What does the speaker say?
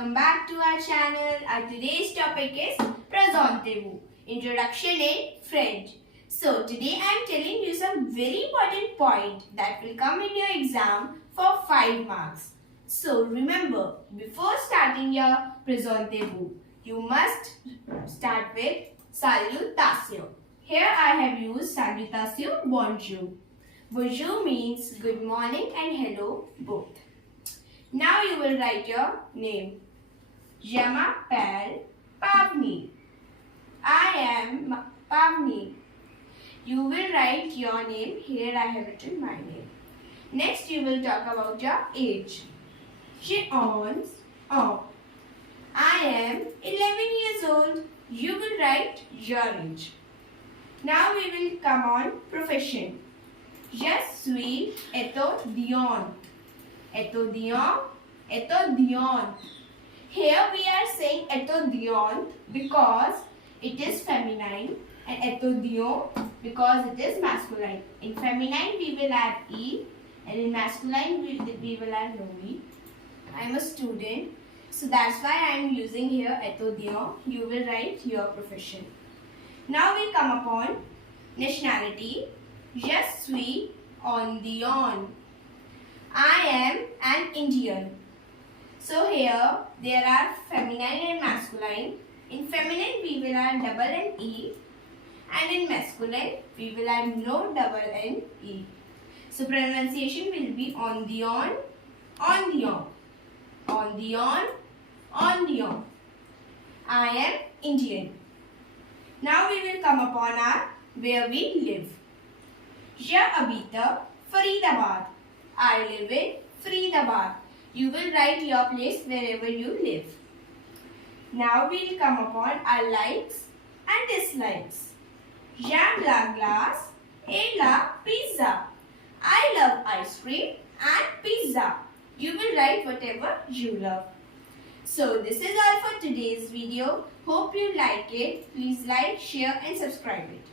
welcome back to our channel. Our today's topic is Présentez-vous, Introduction in French. So today I am telling you some very important point that will come in your exam for 5 marks. So remember, before starting your Présentez-vous, you must start with Salutation. Here I have used Salutation Bonjour. Bonjour means good morning and hello both. Now you will write your name. Je m'appelle Pavani. I am Pavani. You will write your name. Here I have written my name. Next you will talk about your age. J'ai 11 ans. I am 11 years old. You will write your age. Now we will come on profession. Je suis étudiant. Étudiant. Here we are saying étudiant because it is feminine and étudiant because it is masculine. In feminine we will add E and in masculine we will add no E. I am a student, so that's why I am using here étudiant. You will write your profession. Now we come upon nationality. Je suis Indien. I am an Indian. So here there are feminine and masculine. In feminine we will add double N E and in masculine we will add no double N E. So pronunciation will be Indien, Indien, Indien, Indien. I am Indian. Now we will come upon our where we live. Je habite Faridabad. I live in Faridabad. You will write your place wherever you live. Now we will come upon our likes and dislikes. J'aime la glace et la pizza. I love ice cream and pizza. You will write whatever you love. So this is all for today's video. Hope you like it. Please like, share and subscribe it.